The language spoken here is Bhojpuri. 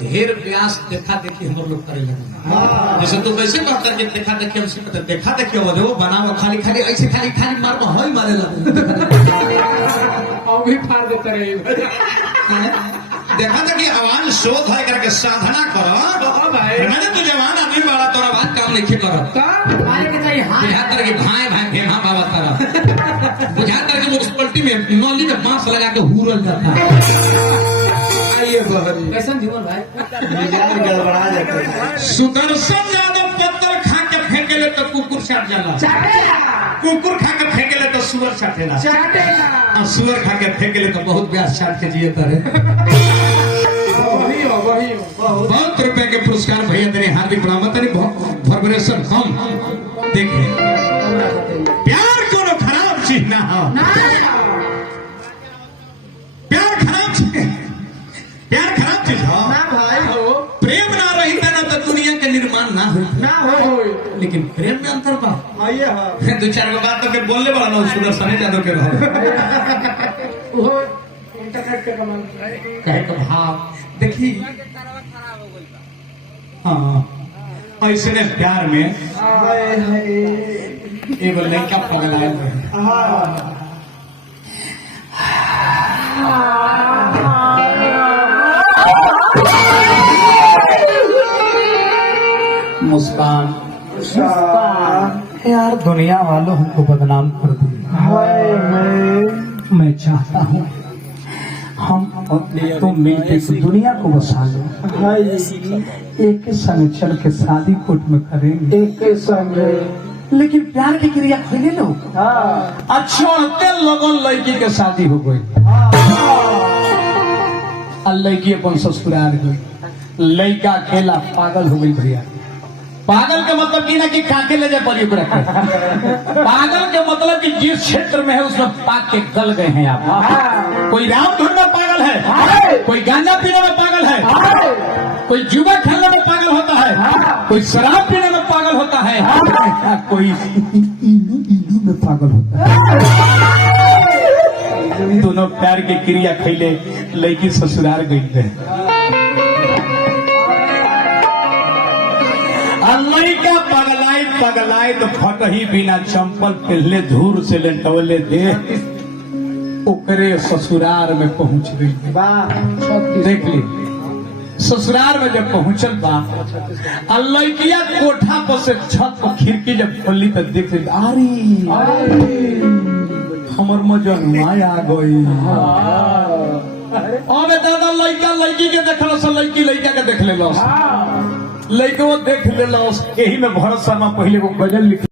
ढेर प्यास देखा देखी हम लोग करे लगे। जैसे तू कैसे बात करके देखा देखी हमसे पता देखा देखी वो बनाओ खाली खाली ऐसे खाली खाली मार को हई मारे लगे और भी फाड़ देते रहे। देखा देखी आवाज शोध है करके साधना करो भाई मैंने तू जवान आदमी बड़ा तोरा बात काम नहीं करो मारे के चाहिए हां बुझा कर के भाई भाई भेमा बाबा तरह बुझा कर के म्युनिसिपैलिटी में नौली में बांस लगा के हुरल जाता है। आइए बहरी कैसन जीवन भाई मिजाज गड़बड़ा जाता है। सुदर्शन यादव पत्थर खा के फेंकेले तो कुकुर साट जाला कुकुर खा के फेंकेले तो सुअर साटेला और सुअर खा के फेंकेले तो बहुत ब्यास साट के जिए करे। बहुत रुपए के पुरस्कार भैया तेरे हार्दिक प्रणाम फॉर्मुलेशन हम देखिए प्यार कोनो खराब चीज ना हो प्यार खराब चीज हो ना भाई हो प्रेम ना रही ना तो दुनिया के निर्माण ना हो लेकिन प्रेम में अंतर बा आइए हां दो चार गो बात तो के बोलले बड़ा ना सुदर्शन यादव के रहो वो इंटरनेट के कमाल कहे तो भाव देखी हाँ ऐसे ने प्यार में एगो लड़का पगलाए मुस्कान यार दुनिया वालों हमको बदनाम कर दिया। मैं चाहता हूँ हम तुम मिलके इस दुनिया को बसा लो एक संग चल के शादी कोर्ट में करेंगे एक संग लेकिन प्यार की क्रिया खोले लो अच्छे लोगों लड़की के शादी हो गई और लड़की अपन ससुराल गई लड़का अकेला पागल हो गई भैया पागल के मतलब की ना कि काके ले जाए पड़ी पागल के मतलब कि जिस क्षेत्र में है उसमें पाक के गल गए हैं आप कोई राम धुन में पागल है कोई गांजा पीने में पागल है कोई जुआ खेलने में पागल होता है कोई शराब पीने में पागल होता है कोई इलू में पागल होता है दोनों प्यार की क्रिया खैले लड़की ससुराल गई है लड़का पगलाए तो फट ही बिना चंपल पहले धूर से लेटवले दे ओकरे ससुराल में पहुंच गई देख ली ससुराल में जब पहुंचल बा लड़किया कोठा पर से छत पर खिड़की जब खोली तो देख ली अरे हमर मजनुआ आ गई अब दादा लड़का लड़की के देखल लड़की लड़का के देख ले लड़का वो देख ले यही में भरत शर्मा पहले वो गजल लिख